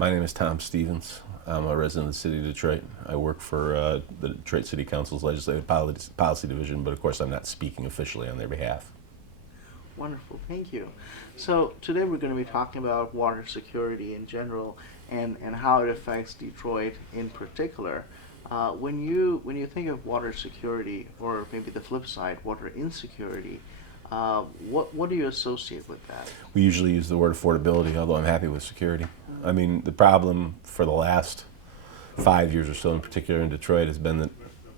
My name is Tom Stevens. I'm a resident of the city of Detroit. I work for the Detroit City Council's Legislative Policy Division, but of course I'm not speaking officially on their behalf. Wonderful, thank you. So today we're going to be talking about water security in general and how it affects Detroit in particular. When you think of water security, or maybe the flip side, water insecurity, what do you associate with that? We usually use the word affordability, although I'm happy with security. I mean, the problem for the last 5 years or so in particular in Detroit has been that,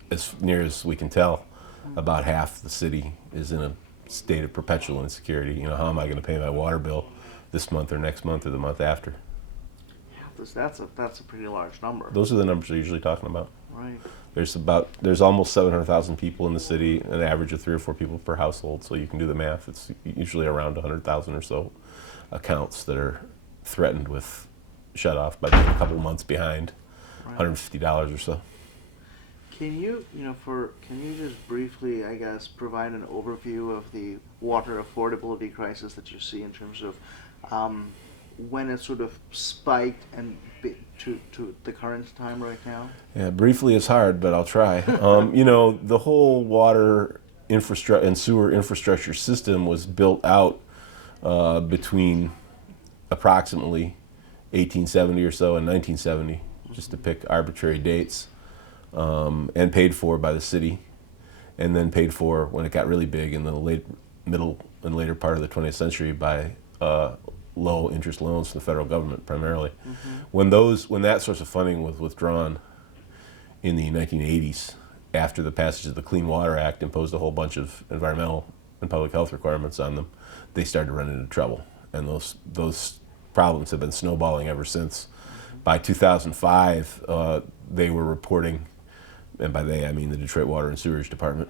as near as we can tell, about half the city is in a state of perpetual insecurity. You know, how am I going to pay my water bill this month or next month or the month after? Yeah, that's a pretty large number, Those are the numbers they're usually talking about. right? There's almost 700,000 people in the city, an average of 3 or 4 people per household. So you can do the math. It's usually around 100,000 or so accounts that are threatened with shut off by being a couple months behind, Right. $150 or so. Can you just briefly, I guess, provide an overview of the water affordability crisis that you see in terms of when it sort of spiked and to the current time right now? Yeah, briefly is hard, but I'll try. The whole water infrastructure and sewer infrastructure system was built out between approximately 1870 or so and 1970, just to pick arbitrary dates, and paid for by the city, and then paid for when it got really big in the middle and later part of the 20th century by low interest loans from the federal government primarily. When that source of funding was withdrawn in the 1980s, after the passage of the Clean Water Act imposed a whole bunch of environmental and public health requirements on them, they started to run into trouble, and those problems have been snowballing ever since. By 2005, they were reporting, and by they I mean the Detroit Water and Sewerage Department,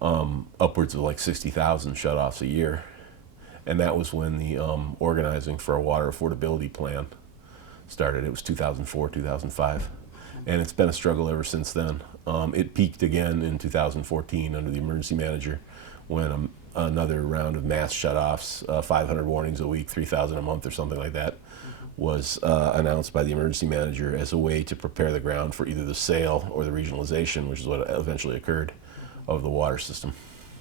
upwards of like 60,000 shutoffs a year. And that was when the organizing for a water affordability plan started. It was 2004, 2005. And it's been a struggle ever since then. It peaked again in 2014 under the emergency manager when another round of mass shutoffs, 500 warnings a week, 3,000 a month or something like that, was announced by the emergency manager as a way to prepare the ground for either the sale or the regionalization, which is what eventually occurred, of the water system,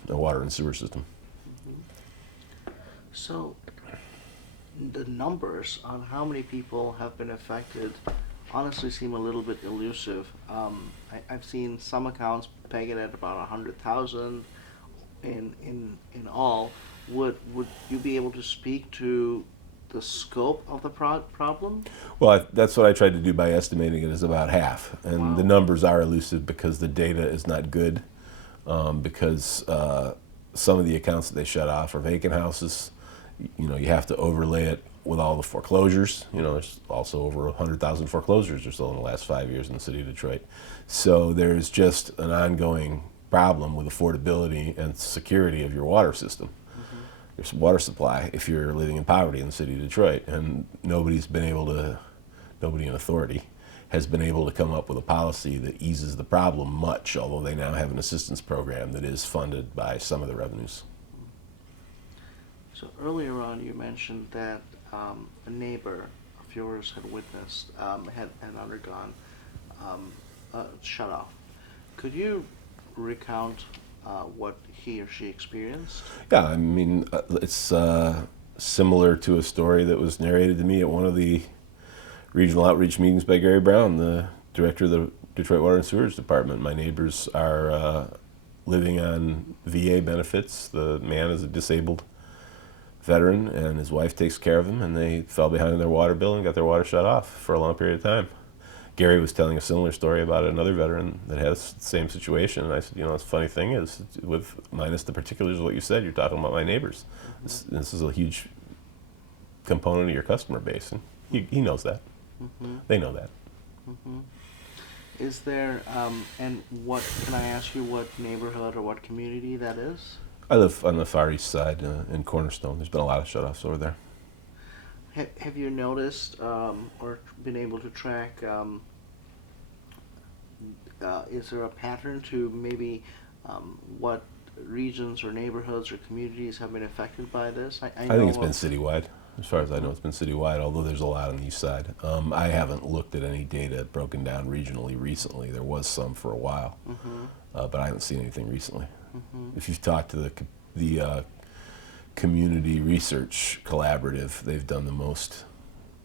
the water and sewer system. So the numbers on how many people have been affected honestly seem a little bit elusive. I've seen some accounts peg it at about 100,000 in all. Would you be able to speak to the scope of the problem? Well, that's what I tried to do by estimating it as about half. And Wow. the numbers are elusive because the data is not good, because some of the accounts that they shut off are vacant houses. You have to overlay it with all the foreclosures. There's also over 100,000 foreclosures or so in the last 5 years in the city of Detroit. So there's just an ongoing problem with affordability and security of your water system. Your water supply if you're living in poverty in the city of Detroit. And nobody in authority has been able to come up with a policy that eases the problem much, although they now have an assistance program that is funded by some of the revenues. So earlier on, you mentioned that a neighbor of yours had witnessed, had undergone a shut-off. Could you recount what he or she experienced? Yeah, I mean, it's similar to a story that was narrated to me at one of the regional outreach meetings by Gary Brown, the director of the Detroit Water and Sewerage Department. My neighbors are living on VA benefits. The man is a disabled veteran, and his wife takes care of him, and they fell behind in their water bill and got their water shut off for a long period of time. Gary was telling a similar story about another veteran that has the same situation, and I said, the funny thing is, with minus the particulars of what you said, you're talking about my neighbors. This is a huge component of your customer base, and he knows that. They know that. Is there, and what, can I ask you what neighborhood or what community that is? I live on the far east side in Cornerstone. There's been a lot of shutoffs over there. Have you noticed or been able to track, is there a pattern to maybe what regions or neighborhoods or communities have been affected by this? I I think it's know been citywide. As far as I know, it's been citywide, although there's a lot on the east side. I haven't looked at any data broken down regionally recently. There was some for a while, but I haven't seen anything recently. If you've talked to the Community Research Collaborative, they've done the most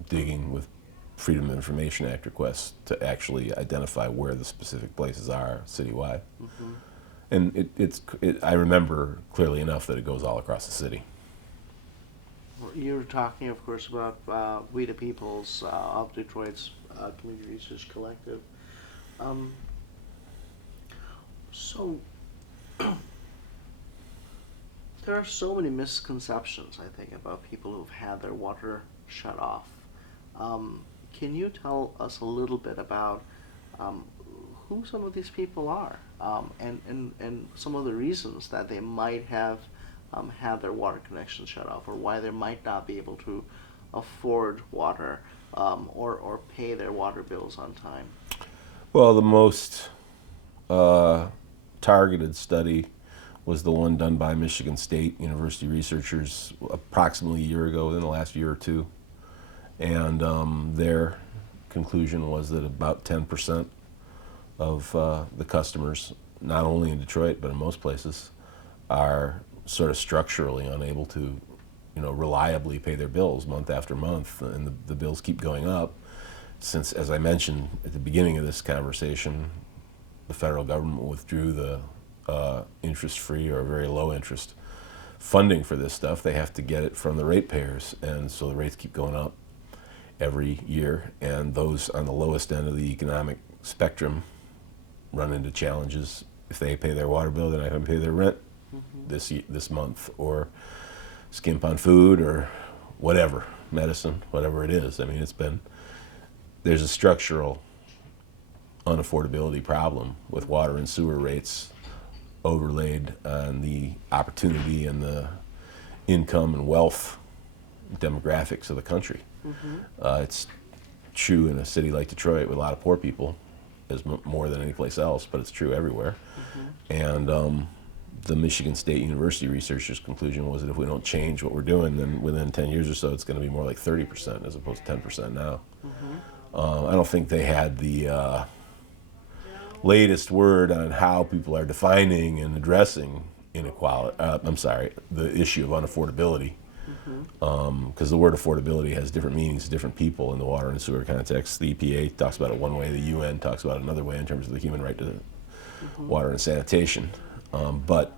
digging with Freedom of Information Act requests to actually identify where the specific places are citywide. And I remember clearly enough that it goes all across the city. You're talking, of course, about We the People's of Detroit's Community Research Collective. So there are so many misconceptions, I think, about people who've had their water shut off. Can you tell us a little bit about who some of these people are, and some of the reasons that they might have had their water connection shut off, or why they might not be able to afford water or pay their water bills on time? Well, the most targeted study was the one done by Michigan State University researchers approximately a year ago, within the last year or two. And their conclusion was that about 10% of the customers, not only in Detroit but in most places, are sort of structurally unable to, reliably pay their bills month after month, and the bills keep going up. Since, as I mentioned at the beginning of this conversation, the federal government withdrew the interest-free or very low-interest funding for this stuff. They have to get it from the ratepayers, and so the rates keep going up every year, and those on the lowest end of the economic spectrum run into challenges. If they pay their water bill, they're not going to pay their rent this month, or skimp on food, or whatever, medicine, whatever it is. I mean, there's a structural unaffordability problem with water and sewer rates overlaid on the opportunity and the income and wealth demographics of the country. It's true in a city like Detroit with a lot of poor people, as more than any place else, but it's true everywhere. And the Michigan State University researchers' conclusion was that if we don't change what we're doing, then within 10 years or so, it's going to be more like 30% as opposed to 10% now. I don't think they had the latest word on how people are defining and addressing inequality. The issue of unaffordability, because the word affordability has different meanings to different people in the water and sewer context. The EPA talks about it one way, the UN talks about it another way in terms of the human right to water and sanitation. But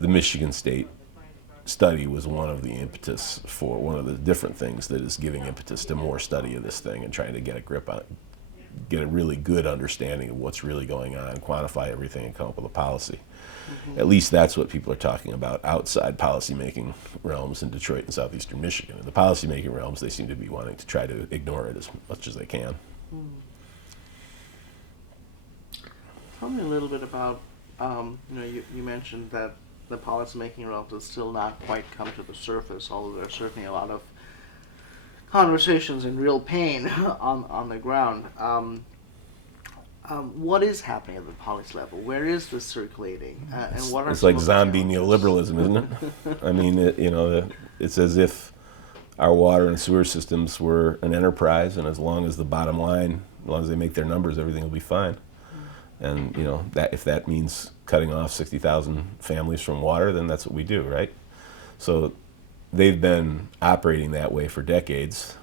the Michigan State study was one of the impetus for one of the different things that is giving impetus to more study of this thing and trying to get a grip on it, get a really good understanding of what's really going on, quantify everything, and come up with a policy. At least that's what people are talking about outside policymaking realms in Detroit and southeastern Michigan. In the policymaking realms, they seem to be wanting to try to ignore it as much as they can. Tell me a little bit about, you mentioned that the policymaking realms has still not quite come to the surface, although there's certainly a lot of conversations and real pain on the ground. What is happening at the policy level? Where is this circulating? And what are It's some like of the zombie challenges? neoliberalism, isn't it? I mean, it's as if our water and sewer systems were an enterprise, and as long as the bottom line, as long as they make their numbers, everything will be fine. And that if that means cutting off 60,000 families from water, then that's what we do, right? So they've been operating that way for decades,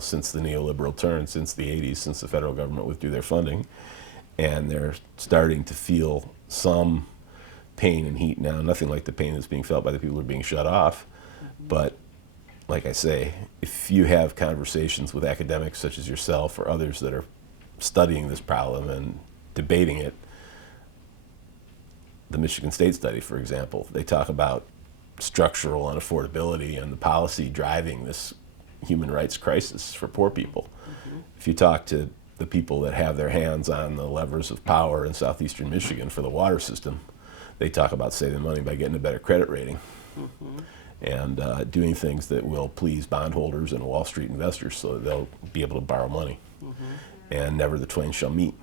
since the neoliberal turn, since the 80s, since the federal government withdrew their funding, and they're starting to feel some pain and heat now. Nothing like the pain that's being felt by the people who are being shut off, but like I say, if you have conversations with academics such as yourself or others that are studying this problem and debating it, the Michigan State study, for example, they talk about structural unaffordability and the policy driving this human rights crisis for poor people. If you talk to the people that have their hands on the levers of power in southeastern Michigan for the water system, they talk about saving money by getting a better credit rating and doing things that will please bondholders and Wall Street investors so that they'll be able to borrow money, and never the twain shall meet.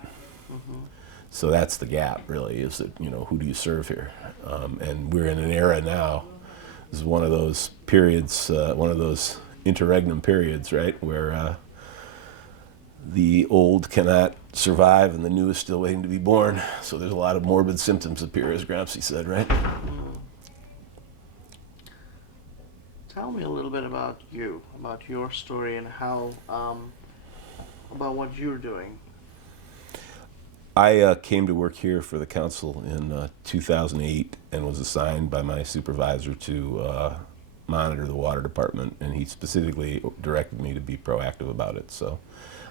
So that's the gap, really, is that, who do you serve here? And we're in an era now, this is one of those periods, one of those interregnum periods, right, where the old cannot survive and the new is still waiting to be born. So there's a lot of morbid symptoms appear, as Gramsci said, right? Tell me a little bit about you, about your story, and how, about what you're doing. I came to work here for the council in 2008 and was assigned by my supervisor to monitor the water department, and he specifically directed me to be proactive about it. So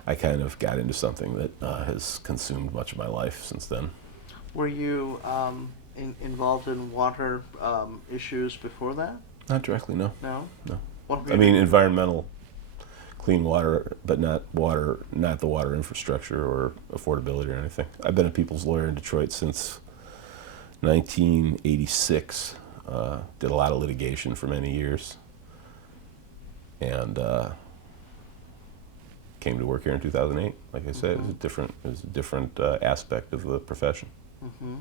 I kind of got into something that has consumed much of my life since then. Were you involved in water issues before that? Not directly, no. No? No. What were I you mean, doing? environmental, clean water, but not the water infrastructure or affordability or anything. I've been a people's lawyer in Detroit since 1986. Did a lot of litigation for many years, and came to work here in 2008. Like I said, it was a different aspect of the profession. Mm-hmm.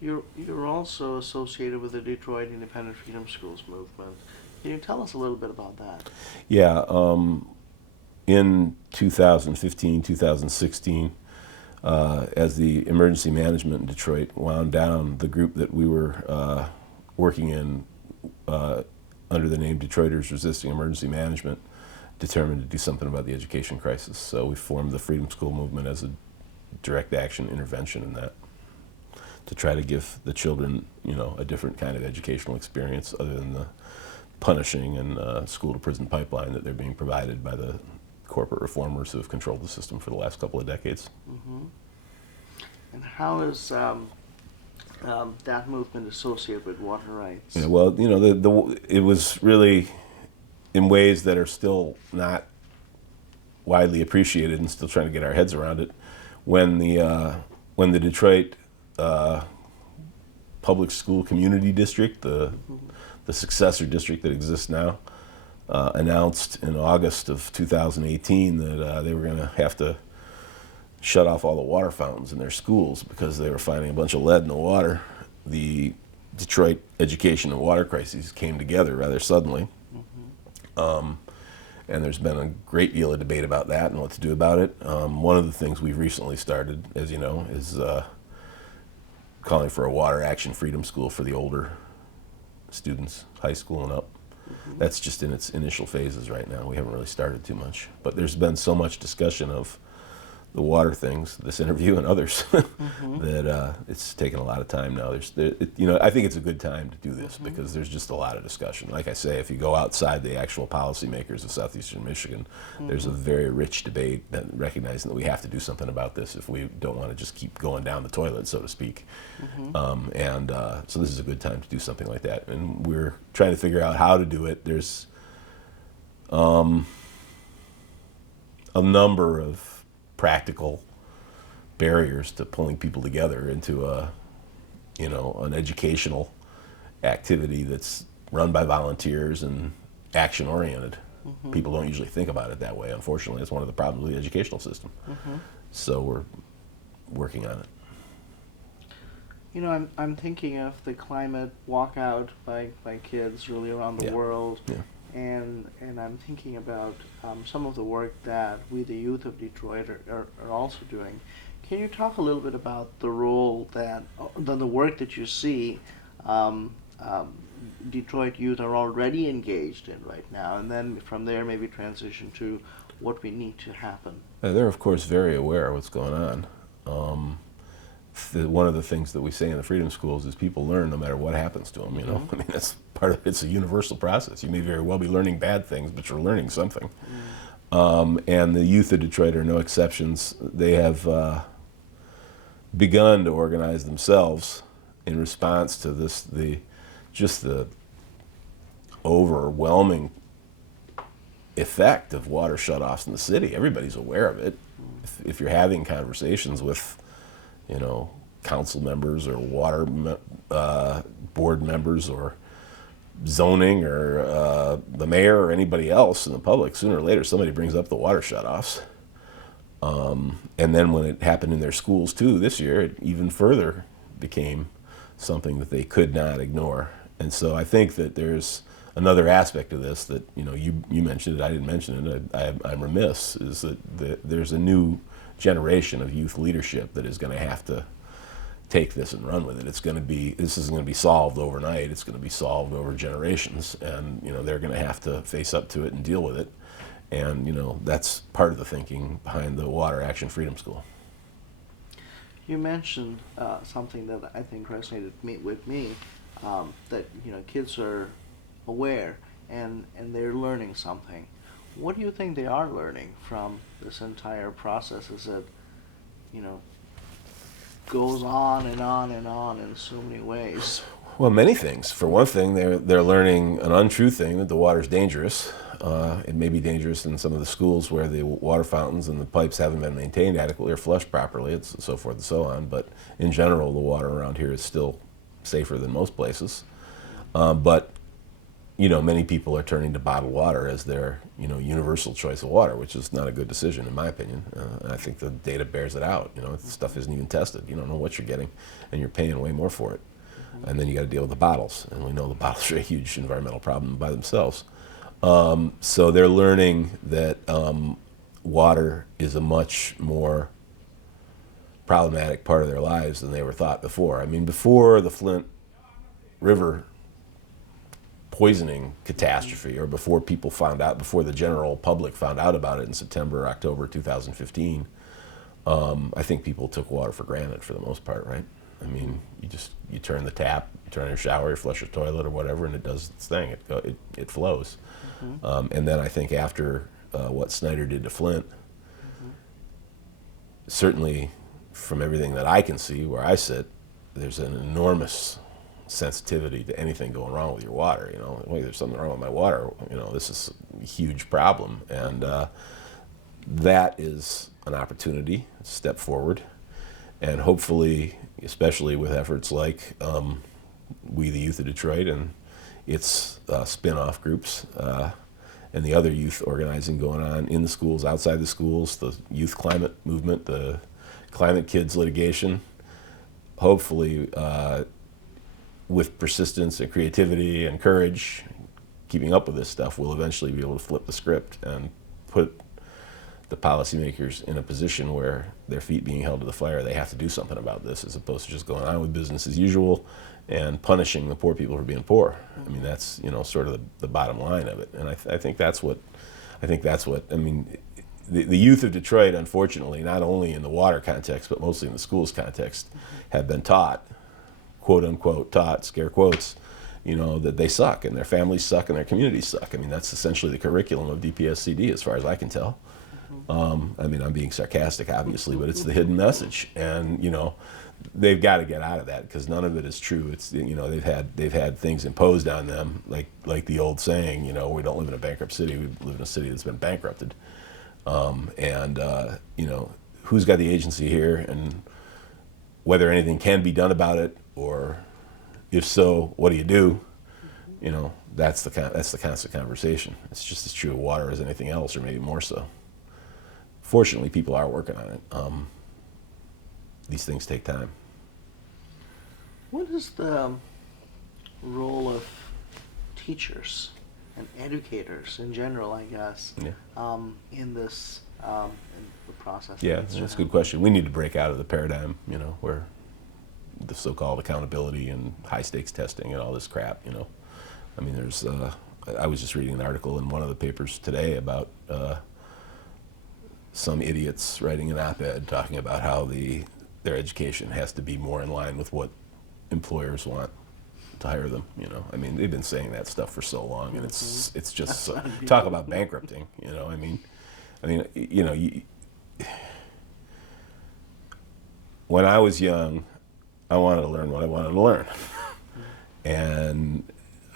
You're also associated with the Detroit Independent Freedom Schools movement. Can you tell us a little bit about that? Yeah, in 2015, 2016, as the emergency management in Detroit wound down, the group that we were working in under the name Detroiters Resisting Emergency Management determined to do something about the education crisis. So we formed the Freedom School movement as a direct action intervention in that, to try to give the children, a different kind of educational experience other than the punishing and school to prison pipeline that they're being provided by the corporate reformers who have controlled the system for the last couple of decades. Mm-hmm. And how is that movement associated with water rights? Yeah, well, it was really in ways that are still not widely appreciated and still trying to get our heads around it. When the Detroit Public School Community District, the successor district that exists now, announced in August of 2018 that they were going to have to shut off all the water fountains in their schools because they were finding a bunch of lead in the water, the Detroit education and water crises came together rather suddenly. And there's been a great deal of debate about that and what to do about it. One of the things we've recently started, as you know, is calling for a water action freedom school for the older students, high school and up. Mm-hmm. That's just in its initial phases right now. We haven't really started too much. But there's been so much discussion of the water things, this interview and others, that it's taken a lot of time now. I think it's a good time to do this because there's just a lot of discussion. Like I say, if you go outside the actual policymakers of southeastern Michigan, there's a very rich debate that recognizing that we have to do something about this if we don't want to just keep going down the toilet, so to speak. So this is a good time to do something like that. And we're trying to figure out how to do it. There's a number of practical barriers to pulling people together into an educational activity that's run by volunteers and action oriented. People don't usually think about it that way, unfortunately. It's one of the problems with the educational system. So we're working on it. I'm thinking of the climate walkout by kids really around the world. Yeah. And I'm thinking about some of the work that we, the youth of Detroit, are also doing. Can you talk a little bit about the role that, the work that you see Detroit youth are already engaged in right now, and then from there maybe transition to what we need to happen? They're, of course, very aware of what's going on. One of the things that we say in the Freedom Schools is people learn no matter what happens to them, I mean, that's part of it's a universal process. You may very well be learning bad things, but you're learning something. And the youth of Detroit are no exceptions. They have begun to organize themselves in response to the overwhelming effect of water shutoffs in the city. Everybody's aware of it. If you're having conversations with council members or water board members or zoning or the mayor or anybody else in the public, sooner or later somebody brings up the water shutoffs. And then when it happened in their schools too this year, it even further became something that they could not ignore. And so I think that there's another aspect of this that, you mentioned it, I didn't mention it, I'm remiss, is that there's a new generation of youth leadership that is going to have to take this and run with it. This isn't going to be solved overnight. It's going to be solved over generations, and they're going to have to face up to it and deal with it. And that's part of the thinking behind the Water Action Freedom School. You mentioned something that I think resonated with me, that kids are aware and they're learning something. What do you think they are learning from this entire process? Is it goes on and on and on in so many ways? Well, many things. For one thing, they're learning an untrue thing, that the water's dangerous. It may be dangerous in some of the schools where the water fountains and the pipes haven't been maintained adequately or flushed properly, and so forth and so on. But in general, the water around here is still safer than most places. But many people are turning to bottled water as their universal choice of water, which is not a good decision in my opinion. And I think the data bears it out. Stuff isn't even tested. You don't know what you're getting, and you're paying way more for it. And then you got to deal with the bottles, and we know the bottles are a huge environmental problem by themselves. So they're learning that water is a much more problematic part of their lives than they were thought before. I mean, before the Flint River poisoning catastrophe, or before the general public found out about it in September or October 2015, I think people took water for granted for the most part, right? I mean, you turn the tap, you turn on your shower, you flush your toilet or whatever, and it does its thing. It flows. And then I think after what Snyder did to Flint, certainly from everything that I can see where I sit, there's an enormous sensitivity to anything going wrong with your water. Wait, there's something wrong with my water. This is a huge problem, and that is an opportunity, a step forward, and hopefully, especially with efforts like We the Youth of Detroit and its spin-off groups, and the other youth organizing going on in the schools, outside the schools, the youth climate movement, the climate kids litigation, hopefully with persistence and creativity and courage, keeping up with this stuff, we'll eventually be able to flip the script and put the policymakers in a position where their feet being held to the fire, they have to do something about this, as opposed to just going on with business as usual and punishing the poor people for being poor. I mean, that's sort of the bottom line of it. And I think that's what the youth of Detroit, unfortunately, not only in the water context but mostly in the schools context, have been taught, quote unquote taught, scare quotes, that they suck and their families suck and their communities suck. I mean, that's essentially the curriculum of DPSCD as far as I can tell. I'm being sarcastic, obviously, but it's the hidden message, and they've got to get out of that, because none of it is true. It's they've had things imposed on them, like the old saying, we don't live in a bankrupt city, we live in a city that's been bankrupted. Who's got the agency here, and whether anything can be done about it, or if so, what do you do? That's the constant conversation. It's just as true of water as anything else, or maybe more so. Fortunately, people are working on it. These things take time. What is the role of teachers and educators in general, I guess, in this in the process? Yeah, that's a good question. We need to break out of the paradigm, where the so-called accountability and high-stakes testing and all this crap, I mean, there's. I was just reading an article in one of the papers today about some idiots writing an op-ed talking about how their education has to be more in line with what employers want to hire them. I mean, they've been saying that stuff for so long, and it's just so, talk about bankrupting. When I was young, I wanted to learn what I wanted to learn, and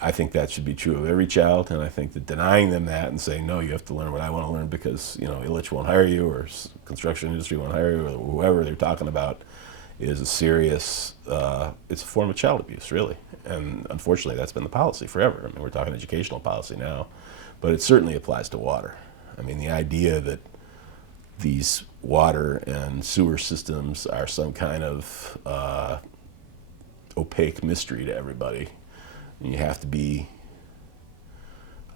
I think that should be true of every child, and I think that denying them that and saying, no, you have to learn what I want to learn because, Illich won't hire you, or construction industry won't hire you, or whoever they're talking about, is a serious, it's a form of child abuse, really. And unfortunately, that's been the policy forever. I mean, we're talking educational policy now, but it certainly applies to water. I mean, the idea that these water and sewer systems are some kind of opaque mystery to everybody. And you have to be,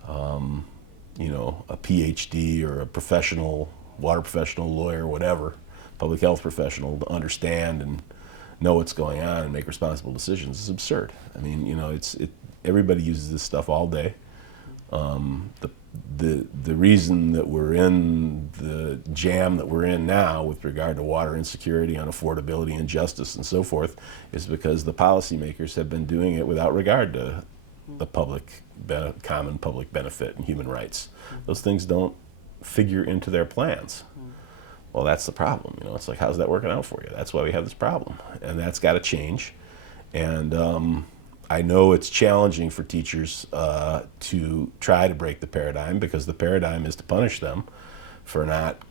a PhD or a professional, water professional, lawyer, whatever, public health professional to understand and know what's going on and make responsible decisions is absurd. I mean, everybody uses this stuff all day. The reason that we're in the jam that we're in now with regard to water insecurity, unaffordability, injustice, and so forth is because the policymakers have been doing it without regard to the common public benefit and human rights. Those things don't figure into their plans. Well, that's the problem. It's like, how's that working out for you? That's why we have this problem, and that's got to change. And I know it's challenging for teachers to try to break the paradigm, because the paradigm is to punish them for not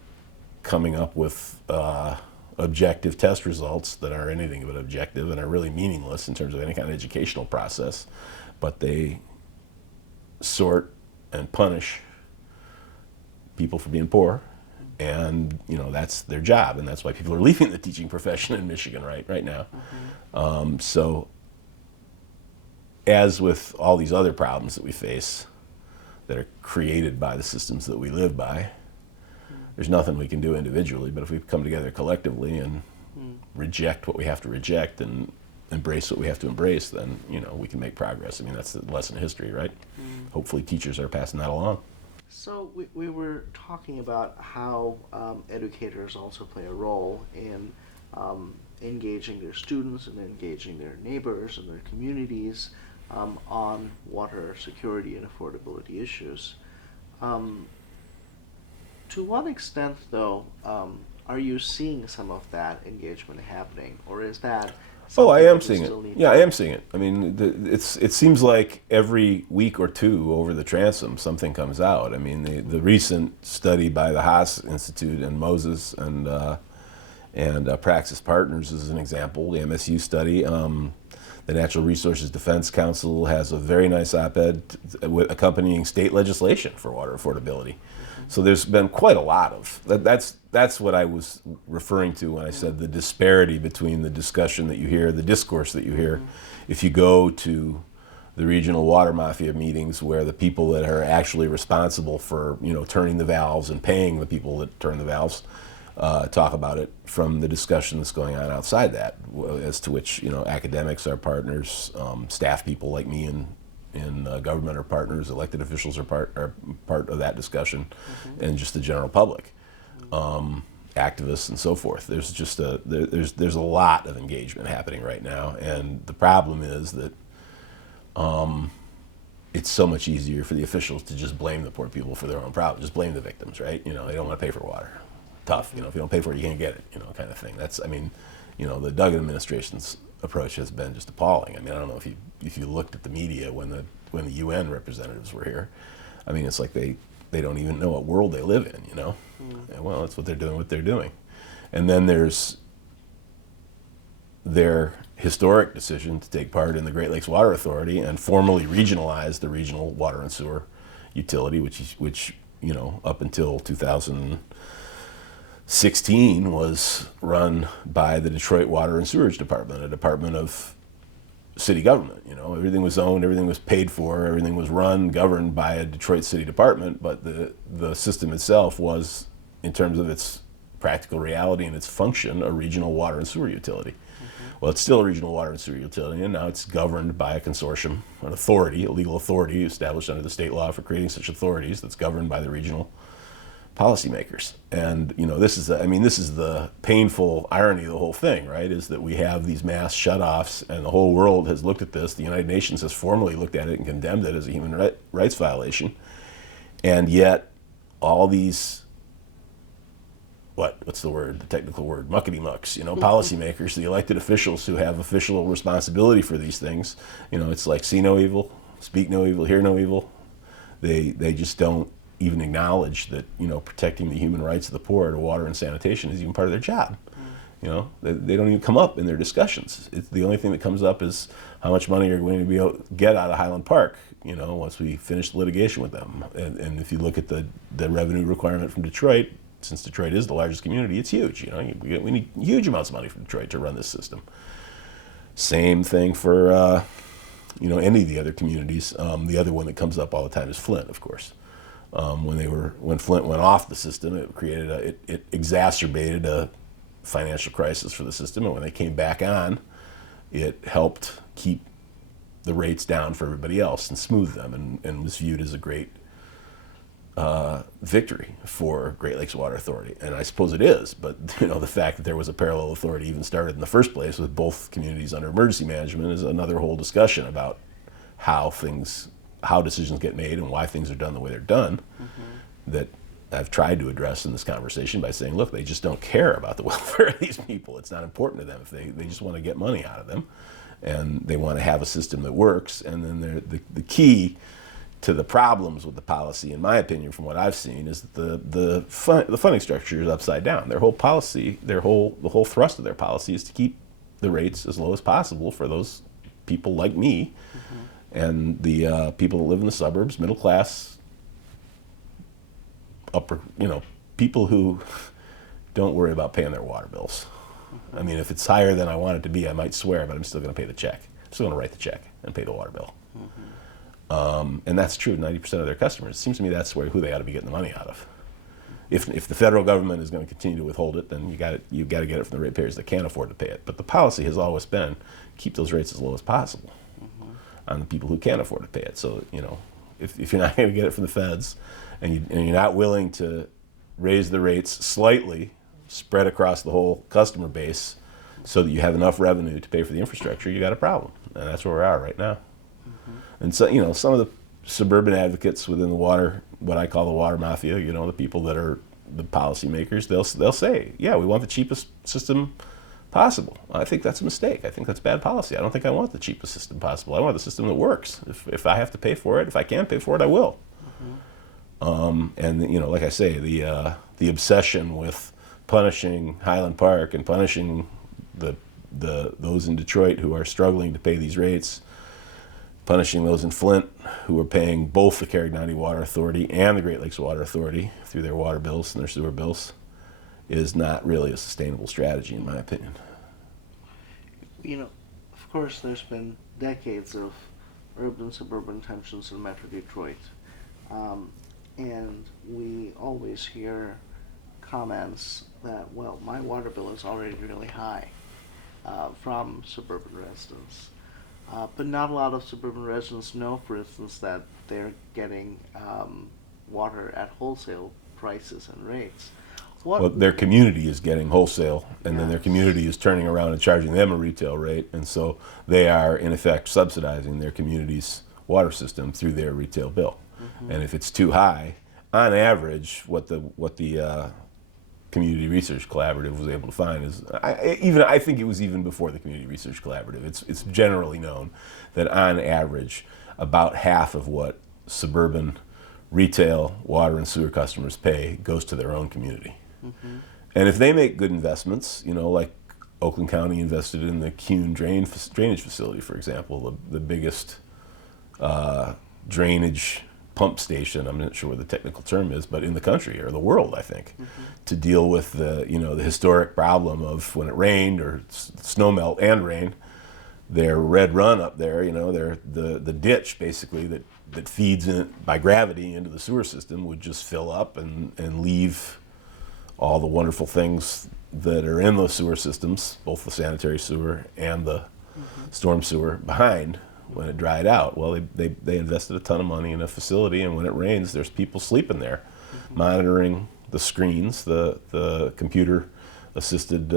coming up with objective test results that are anything but objective and are really meaningless in terms of any kind of educational process. But they sort and punish people for being poor, and that's their job, and that's why people are leaving the teaching profession in Michigan right now. So, as with all these other problems that we face that are created by the systems that we live by, there's nothing we can do individually, but if we come together collectively and reject what we have to reject and embrace what we have to embrace, then we can make progress. I mean, that's the lesson of history, right? Hopefully teachers are passing that along. So we were talking about how educators also play a role in engaging their students and engaging their neighbors and their communities on water security and affordability issues. To what extent, though, are you seeing some of that engagement happening, or is that? Oh, I am seeing it. Yeah, I am seeing it. I mean, it seems like every week or two over the transom, something comes out. I mean, the recent study by the Haas Institute and Moses and Praxis Partners is an example. The MSU study. The Natural Resources Defense Council has a very nice op-ed accompanying state legislation for water affordability. So there's been quite a lot of that's what I was referring to when I said the disparity between the discussion that you hear, the discourse that you hear. If you go to the regional water mafia meetings where the people that are actually responsible for turning the valves and paying the people that turn the valves talk about it, from the discussion that's going on outside that, as to which academics are partners, staff people like me in government are partners, elected officials are part of that discussion, and just the general public, activists and so forth. There's just there's a lot of engagement happening right now, and the problem is that it's so much easier for the officials to just blame the poor people for their own problem, just blame the victims, right? They don't want to pay for water. Tough, if you don't pay for it, you can't get it, kind of thing. That's, the Duggan administration's approach has been just appalling. I mean, I don't know if you looked at the media when the UN representatives were here. I mean, it's like they don't even know what world they live in, And, well, that's what they're doing, And then there's their historic decision to take part in the Great Lakes Water Authority and formally regionalize the regional water and sewer utility, which up until 2016 was run by the Detroit Water and Sewerage Department, a department of city government. Everything was owned, everything was paid for, everything was run, governed by a Detroit city department, but the system itself was, in terms of its practical reality and its function, a regional water and sewer utility. Well, it's still a regional water and sewer utility, and now it's governed by a consortium, an authority, a legal authority established under the state law for creating such authorities, that's governed by the regional policymakers. And this is the painful irony of the whole thing, right? Is that we have these mass shutoffs, and the whole world has looked at this. The United Nations has formally looked at it and condemned it as a human rights violation, and yet all these what's the word, the technical word, muckety-mucks, policymakers, the elected officials who have official responsibility for these things, it's like see no evil, speak no evil, hear no evil. They just don't even acknowledge that protecting the human rights of the poor to water and sanitation is even part of their job. They don't even come up in their discussions. It's the only thing that comes up is how much money you're going to be able to get out of Highland Park, once we finish the litigation with them. And if you look at the revenue requirement from Detroit, since Detroit is the largest community, it's huge. You know, we need huge amounts of money from Detroit to run this system. Same thing for any of the other communities. The other one that comes up all the time is Flint, of course. When Flint went off the system, it exacerbated a financial crisis for the system, and when they came back on, it helped keep the rates down for everybody else and smooth them, and was viewed as a great victory for Great Lakes Water Authority. And I suppose it is, but the fact that there was a parallel authority even started in the first place with both communities under emergency management is another whole discussion about how decisions get made and why things are done the way they're done, that I've tried to address in this conversation by saying, look, they just don't care about the welfare of these people. It's not important to them. If they just want to get money out of them, and they want to have a system that works. And then the key to the problems with the policy, in my opinion, from what I've seen, is that the funding structure is upside down. Their whole policy, the whole thrust of their policy is to keep the rates as low as possible for those people like me, and the people that live in the suburbs, middle class, people who don't worry about paying their water bills. I mean, if it's higher than I want it to be, I might swear, but I'm still going to pay the check. I'm still going to write the check and pay the water bill. And that's true of 90% of their customers. It seems to me that's who they ought to be getting the money out of. If the federal government is going to continue to withhold it, then you got to get it from the ratepayers that can't afford to pay it. But the policy has always been keep those rates as low as possible on the people who can't afford to pay it. So if you're not going to get it from the feds, and you're not willing to raise the rates slightly, spread across the whole customer base, so that you have enough revenue to pay for the infrastructure, you got a problem, and that's where we are right now. And so some of the suburban advocates within the water, what I call the water mafia, the people that are the policymakers, they'll say, yeah, we want the cheapest system possible. I think that's a mistake. I think that's bad policy. I don't think I want the cheapest system possible. I want the system that works. If I have to pay for it, if I can pay for it, I will. And like I say, the obsession with punishing Highland Park and punishing those in Detroit who are struggling to pay these rates, punishing those in Flint who are paying both the Carignan Water Authority and the Great Lakes Water Authority through their water bills and their sewer bills, is not really a sustainable strategy, in my opinion. Of course, there's been decades of urban-suburban tensions in Metro Detroit. And we always hear comments that, well, my water bill is already really high from suburban residents. But not a lot of suburban residents know, for instance, that they're getting water at wholesale prices and rates. Well, their community is getting wholesale, and then their community is turning around and charging them a retail rate, and so they are, in effect, subsidizing their community's water system through their retail bill. And if it's too high, on average, what the Community Research Collaborative was able to find is, I think it was even before the Community Research Collaborative, it's generally known that on average, about half of what suburban retail water and sewer customers pay goes to their own community. And if they make good investments, like Oakland County invested in the Kuhn drainage facility, for example, the biggest drainage pump station, I'm not sure what the technical term is, but in the country or the world, I think, to deal with the historic problem of when it rained or snow melt and rain, their red run up there, the ditch basically that feeds in by gravity into the sewer system would just fill up and leave all the wonderful things that are in those sewer systems, both the sanitary sewer and the storm sewer, behind when it dried out. Well, they invested a ton of money in a facility, and when it rains, there's people sleeping there, monitoring the screens, the computer-assisted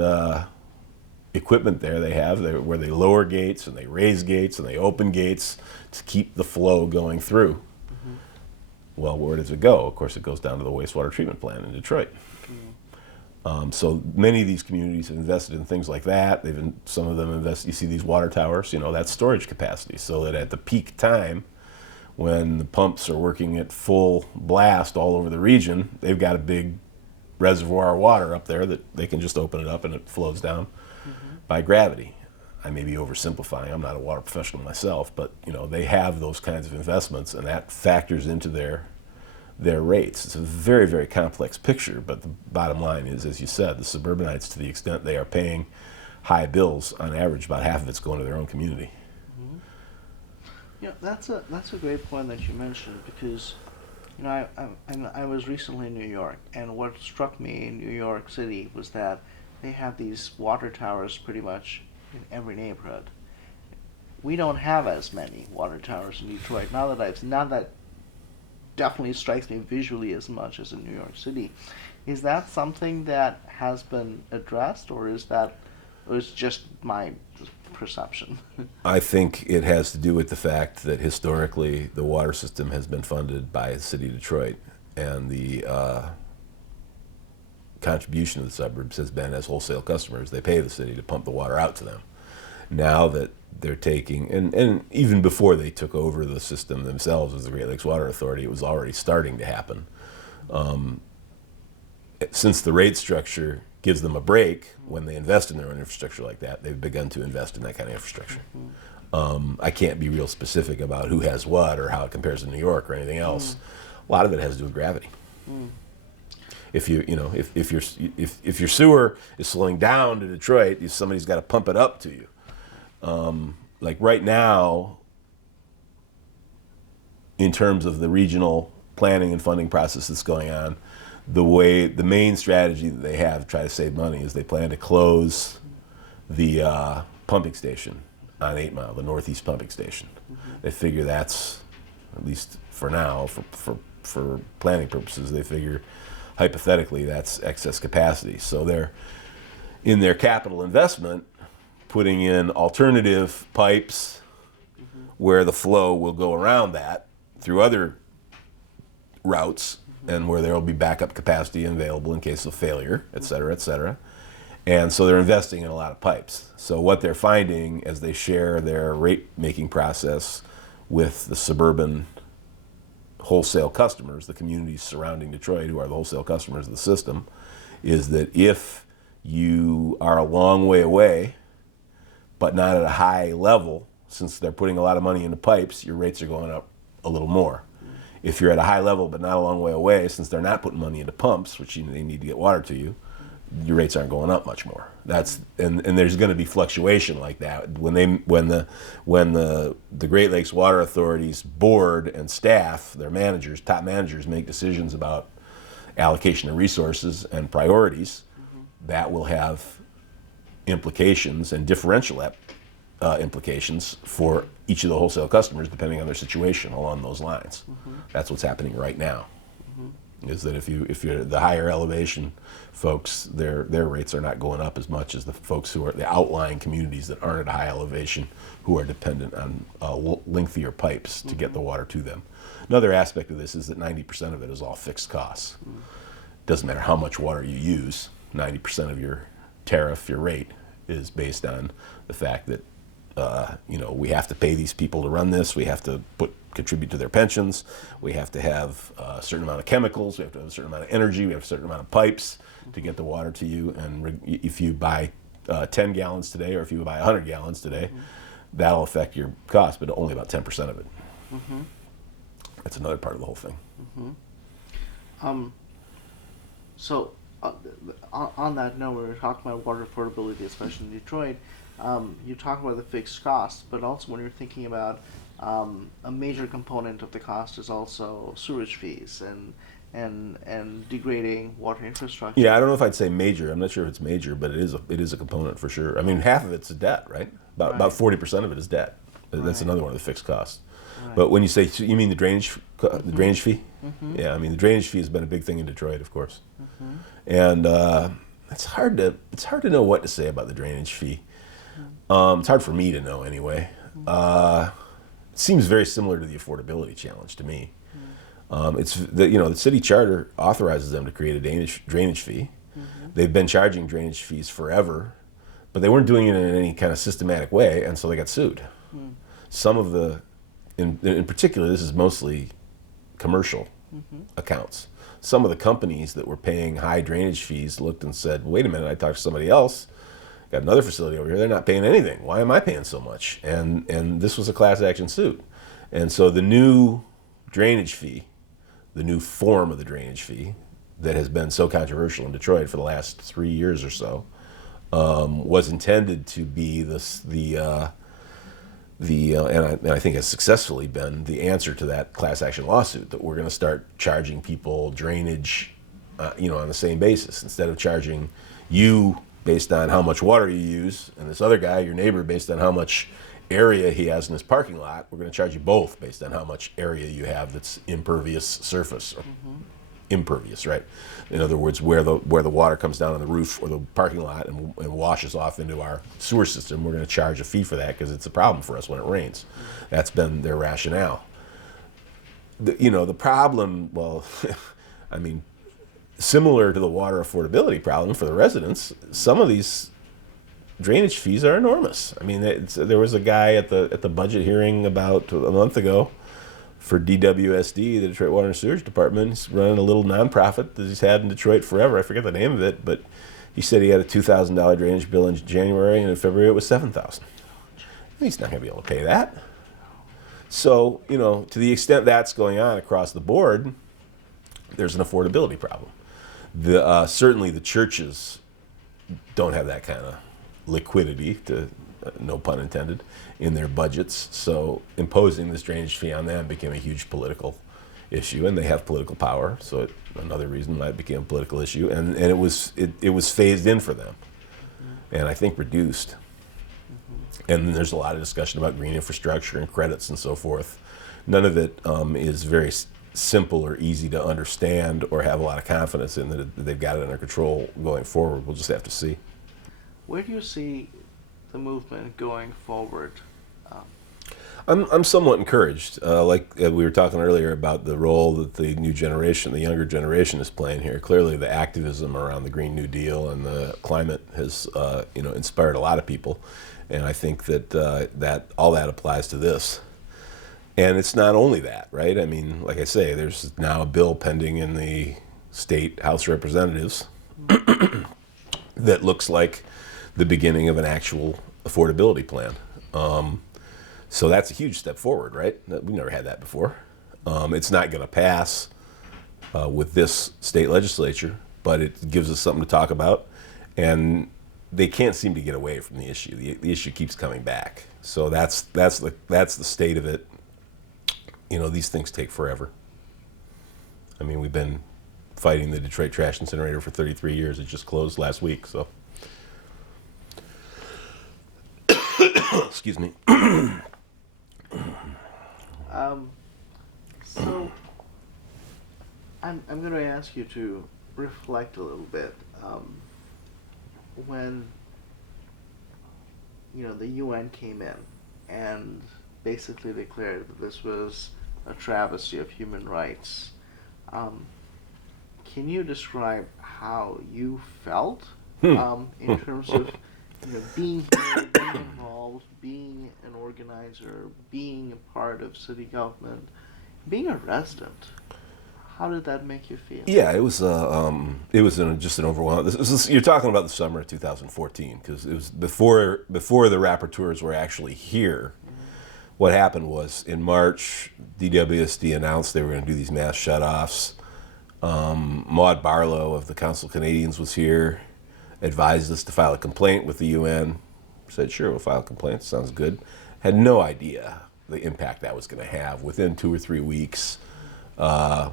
equipment there they have, where they lower gates and they raise gates and they open gates to keep the flow going through. Well, where does it go? Of course, it goes down to the wastewater treatment plant in Detroit. So many of these communities have invested in things like that. Some of them invest. You see these water towers. That's storage capacity, so that at the peak time, when the pumps are working at full blast all over the region, they've got a big reservoir of water up there that they can just open it up and it flows down by gravity. I may be oversimplifying. I'm not a water professional myself, but they have those kinds of investments, and that factors into their their rates. It's a very, very complex picture, but the bottom line is, as you said, the suburbanites, to the extent they are paying high bills, on average, about half of it's going to their own community. Mm-hmm. Yeah, that's a great point that you mentioned, because I was recently in New York, and what struck me in New York City was that they have these water towers pretty much in every neighborhood. We don't have as many water towers in Detroit. Now that definitely strikes me visually as much as in New York City. Is that something that has been addressed, or is just my perception? I think it has to do with the fact that historically the water system has been funded by the city of Detroit, and the contribution of the suburbs has been as wholesale customers. They pay the city to pump the water out to them. Now that they're taking, and even before they took over the system themselves as the Great Lakes Water Authority, it was already starting to happen. Since the rate structure gives them a break when they invest in their own infrastructure like that, they've begun to invest in that kind of infrastructure. I can't be real specific about who has what or how it compares to New York or anything else. A lot of it has to do with gravity. If your sewer is slowing down to Detroit, somebody's got to pump it up to you. Like right now, in terms of the regional planning and funding process that's going on, the main strategy that they have to try to save money is they plan to close the pumping station on 8 Mile, the northeast pumping station. They figure that's, at least for now, for planning purposes, they figure hypothetically that's excess capacity. So they're, in their capital investment, putting in alternative pipes where the flow will go around that through other routes, and where there will be backup capacity available in case of failure, et cetera, et cetera. And so they're investing in a lot of pipes. So what they're finding as they share their rate-making process with the suburban wholesale customers, the communities surrounding Detroit who are the wholesale customers of the system, is that if you are a long way away, but not at a high level, since they're putting a lot of money into pipes, your rates are going up a little more. If you're at a high level but not a long way away, since they're not putting money into pumps, which they need to get water to you, your rates aren't going up much more. And there's going to be fluctuation like that when the Great Lakes Water Authority's board and staff, their managers, top managers, make decisions about allocation of resources and priorities. That will have implications and differential implications for each of the wholesale customers depending on their situation along those lines. That's what's happening right now. Is that if you're the higher elevation folks, their rates are not going up as much as the folks who are the outlying communities that aren't at high elevation, who are dependent on lengthier pipes to get the water to them. Another aspect of this is that 90% of it is all fixed costs. Doesn't matter how much water you use, 90% of your tariff, your rate, is based on the fact that we have to pay these people to run this. We have to contribute to their pensions. We have to have a certain amount of chemicals. We have to have a certain amount of energy. We have a certain amount of pipes to get the water to you. And if you buy 10 gallons today, or if you buy 100 gallons today, that'll affect your cost, but only about 10% of it. That's another part of the whole thing. So on that note, when we're talking about water affordability, especially in Detroit, you talk about the fixed costs, but also when you're thinking about a major component of the cost is also sewage fees and degrading water infrastructure. Yeah, I don't know if I'd say major. I'm not sure if it's major, but it is a component for sure. I mean, half of it's debt, right? About 40% of it is debt. That's another one of the fixed costs. But when you say, you mean the drainage fee? Yeah, I mean the drainage fee has been a big thing in Detroit, of course, and it's hard to know what to say about the drainage fee. It's hard for me to know anyway. It seems very similar to the affordability challenge to me. It's the city charter authorizes them to create a drainage fee. They've been charging drainage fees forever, but they weren't doing it in any kind of systematic way, and so they got sued. Some of the in particular, this is mostly commercial accounts. Some of the companies that were paying high drainage fees looked and said, wait a minute, I talked to somebody else, got another facility over here, they're not paying anything. Why am I paying so much? And this was a class action suit. And so the new drainage fee the new form of the drainage fee that has been so controversial in Detroit for the last 3 years or so, was intended to be and I think has successfully been the answer to that class action lawsuit, that we're going to start charging people drainage, on the same basis, instead of charging you based on how much water you use, and this other guy, your neighbor, based on how much area he has in his parking lot. We're going to charge you both based on how much area you have that's impervious surface, or impervious, right? In other words, where the water comes down on the roof or the parking lot and washes off into our sewer system, we're going to charge a fee for that because it's a problem for us when it rains. That's been their rationale. The problem, well, I mean, similar to the water affordability problem for the residents, some of these drainage fees are enormous. I mean, there was a guy at the budget hearing about a month ago for DWSD, the Detroit Water and Sewage Department. He's running a little nonprofit that he's had in Detroit forever. I forget the name of it, but he said he had a $2,000 drainage bill in January, and in February it was $7,000. He's not going to be able to pay that. So, to the extent that's going on across the board, there's an affordability problem. Certainly the churches don't have that kind of liquidity, no pun intended, in their budgets. So imposing this drainage fee on them became a huge political issue, and they have political power. So another reason why it became a political issue, and it was phased in for them, and I think reduced. And there's a lot of discussion about green infrastructure and credits and so forth. None of it is very simple or easy to understand or have a lot of confidence in that they've got it under control going forward. We'll just have to see. Where do you see the movement going forward? I'm somewhat encouraged. Like we were talking earlier about the role that the new generation, the younger generation, is playing here. Clearly, the activism around the Green New Deal and the climate has, inspired a lot of people, and I think that all that applies to this. And it's not only that, right? I mean, like I say, there's now a bill pending in the state House of Representatives that looks like the beginning of an actual affordability plan. So that's a huge step forward, right? We've never had that before. It's not going to pass with this state legislature, but it gives us something to talk about. And they can't seem to get away from the issue. The issue keeps coming back. So that's the state of it. These things take forever. I mean, we've been fighting the Detroit trash incinerator for 33 years. It just closed last week, so. Excuse me. So I'm going to ask you to reflect a little bit. When the UN came in and basically declared that this was a travesty of human rights, can you describe how you felt in terms of being here, being involved, being an organizer, being a part of city government, being a resident? How did that make you feel? Yeah, it was just an overwhelming. You're talking about the summer of 2014, because it was before the rapporteurs were actually here. What happened was, in March, DWSD announced they were going to do these mass shutoffs. Maud Barlow of the Council of Canadians was here, advised us to file a complaint with the UN. Said, sure, we'll file a complaint, sounds good. Had no idea the impact that was going to have. Within 2 or 3 weeks, the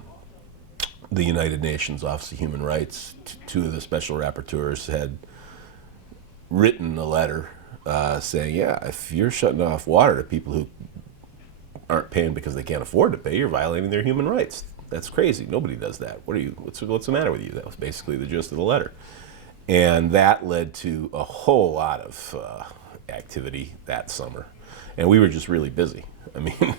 United Nations Office of Human Rights, two of the special rapporteurs, had written a letter saying, yeah, if you're shutting off water to people who aren't paying because they can't afford to pay, you're violating their human rights. That's crazy. Nobody does that. What's the matter with you? That was basically the gist of the letter. And that led to a whole lot of activity that summer. And we were just really busy. I mean,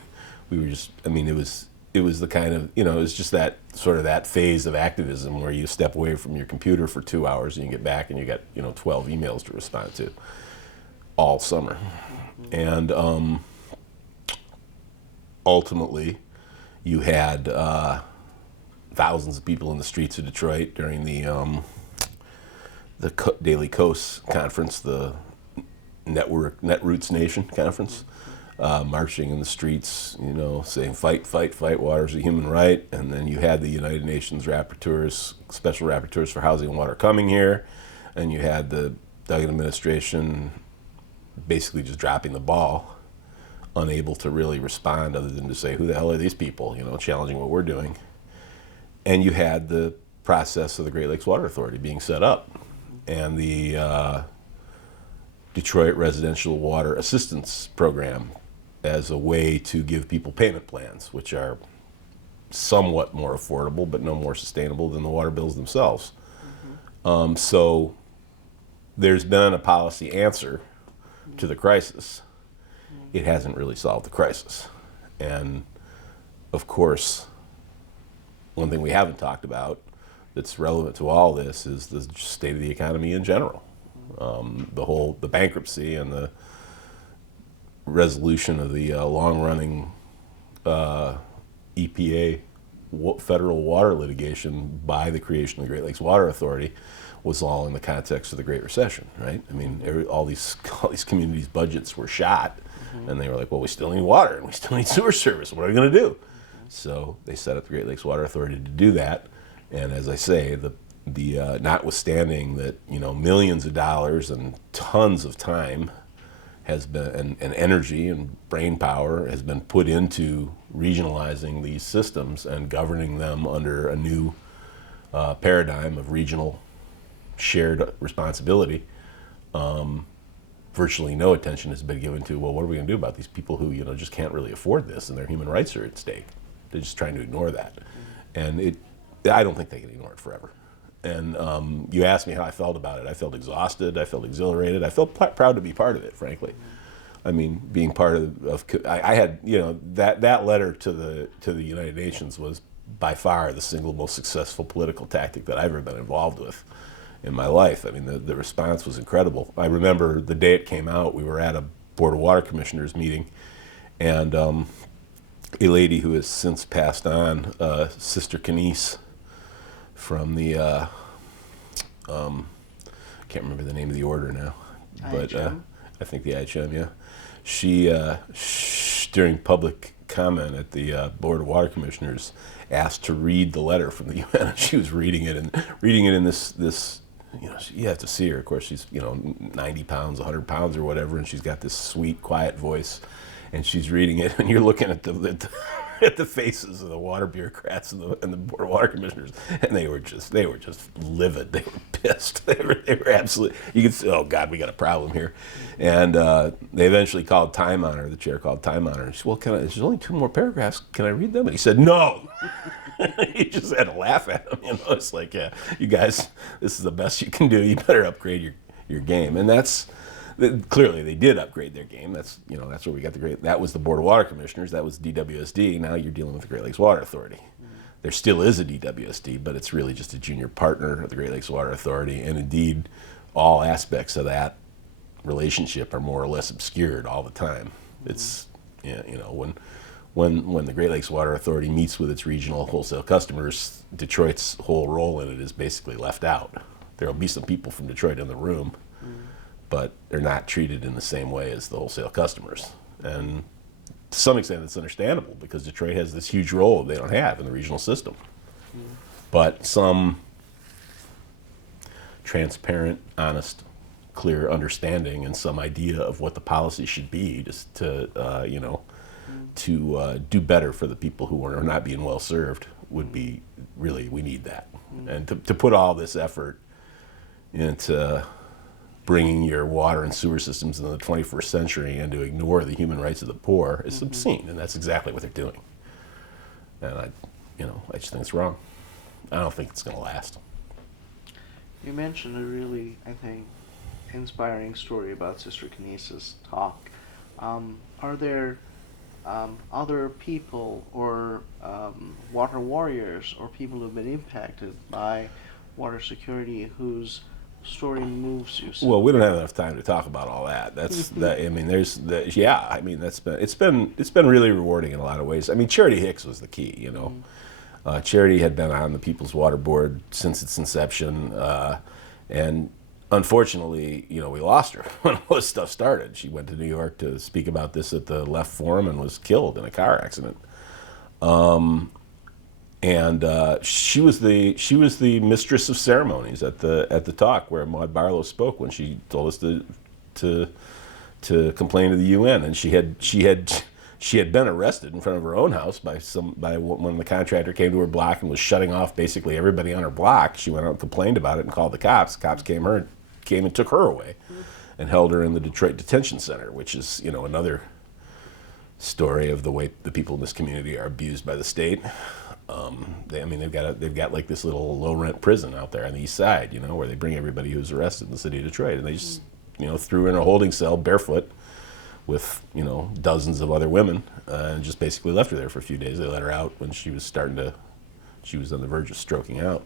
it was the kind of, it was just that sort of that phase of activism where you step away from your computer for 2 hours and you get back and you got, 12 emails to respond to all summer. And ultimately, you had thousands of people in the streets of Detroit during the Daily Coast conference, the Netroots Nation conference. marching in the streets, you know, saying fight, fight, fight, water's a human right. And then you had the United Nations rapporteurs, special rapporteurs for housing and water coming here. And you had the Duggan administration basically just dropping the ball, unable to really respond other than to say, who the hell are these people, you know, challenging what we're doing. And you had the process of the Great Lakes Water Authority being set up, and the Detroit Residential Water Assistance Program as a way to give people payment plans, which are somewhat more affordable but no more sustainable than the water bills themselves. So there's been a policy answer to the crisis. It hasn't really solved the crisis. And of course, one thing we haven't talked about that's relevant to all this is the state of the economy in general. The bankruptcy and the resolution of the long-running EPA federal water litigation by the creation of the Great Lakes Water Authority was all in the context of the Great Recession, right? I mean, all these communities' budgets were shot, and they were like, well, we still need water, and we still need sewer service. What are we going to do? So they set up the Great Lakes Water Authority to do that. And as I say, the notwithstanding that, you know, millions of dollars and tons of time has been, and energy and brain power has been put into regionalizing these systems and governing them under a new paradigm of regional shared responsibility, virtually no attention has been given to, well, what are we going to do about these people who, you know, just can't really afford this and their human rights are at stake? They're just trying to ignore that. And I don't think they can ignore it forever. And you asked me how I felt about it. I felt exhausted. I felt exhilarated. I felt proud to be part of it, frankly. I mean, being part of I had, you know, that letter to the United Nations was by far the single most successful political tactic that I've ever been involved with in my life. I mean, the response was incredible. I remember the day it came out, we were at a Board of Water Commissioners meeting, and a lady who has since passed on, Sister Kenise from the, I can't remember the name of the order now, but I think the IHM, yeah. She, during public comment at the Board of Water Commissioners, asked to read the letter from the UN. She was reading it in this, you know, you have to see her. Of course, she's, you know, 90 pounds, 100 pounds or whatever, and she's got this sweet, quiet voice, and she's reading it, and you're looking at the faces of the water bureaucrats and the Board of Water Commissioners, and they were just livid. They were pissed. They were absolutely. You could say, oh God, we got a problem here, and they eventually called time on her. The chair called time on her. And she said, well, there's only 2 more paragraphs. Can I read them? And he said, no. You just had to laugh at him. You know, it's like, yeah, you guys, this is the best you can do. You better upgrade your game, and that's. Clearly, they did upgrade their game. That's, you know, that's where we got that was the Board of Water Commissioners. That was DWSD. Now you're dealing with the Great Lakes Water Authority. There still is a DWSD, but it's really just a junior partner of the Great Lakes Water Authority. And indeed, all aspects of that relationship are more or less obscured all the time. It's, you know, when the Great Lakes Water Authority meets with its regional wholesale customers, Detroit's whole role in it is basically left out. There will be some people from Detroit in the room, but they're not treated in the same way as the wholesale customers. And to some extent, it's understandable because Detroit has this huge role they don't have in the regional system. But some transparent, honest, clear understanding and some idea of what the policy should be just to, you know, to do better for the people who are not being well served would be really, we need that. And to put all this effort into bringing your water and sewer systems into the 21st century and to ignore the human rights of the poor is obscene, and that's exactly what they're doing. And I just think it's wrong. I don't think it's going to last. You mentioned a really, I think, inspiring story about Sister Kenise's talk. Are there other people or water warriors or people who've been impacted by water security whose story moves you? Well, we don't have enough time to talk about all that. That's that. I mean, it's been really rewarding in a lot of ways. I mean, Charity Hicks was the key. You know, Charity had been on the People's Water Board since its inception, and unfortunately, we lost her when all this stuff started. She went to New York to speak about this at the Left Forum and was killed in a car accident. And she was the mistress of ceremonies at the talk where Maud Barlow spoke when she told us to complain to the UN, and she had been arrested in front of her own house by when the contractor came to her block and was shutting off basically everybody on her block. She went out and complained about it and called the cops. Cops came and took her away and held her in the Detroit Detention Center, which is another story of the way the people in this community are abused by the state. They've got like this little low rent prison out there on the east side, where they bring everybody who's arrested in the city of Detroit, and they just threw her in a holding cell barefoot with dozens of other women, and just basically left her there for a few days. They let her out when she was on the verge of stroking out.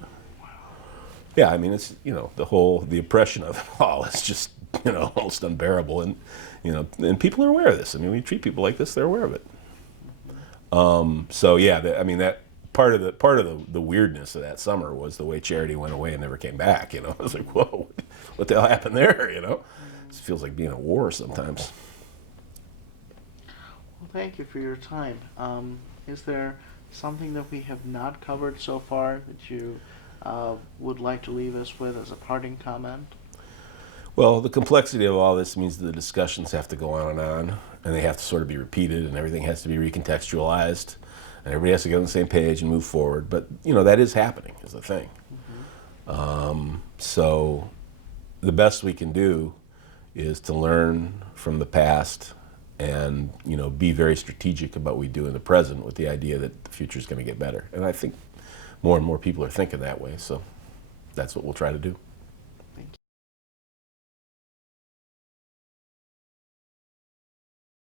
Yeah, I mean, it's the oppression of it all is just almost unbearable, and and people are aware of this. I mean, we treat people like this; they're aware of it. So yeah, that part of the weirdness of that summer was the way Charity went away and never came back. I was like, whoa, what the hell happened there? It feels like being at war sometimes. Well, thank you for your time. Is there something that we have not covered so far that you would like to leave us with as a parting comment? Well, the complexity of all this means that the discussions have to go on, and they have to sort of be repeated, and everything has to be recontextualized, and everybody has to get on the same page and move forward. But that is happening, is the thing. So the best we can do is to learn from the past and be very strategic about what we do in the present, with the idea that the future is going to get better. And I think more and more people are thinking that way. So that's what we'll try to do.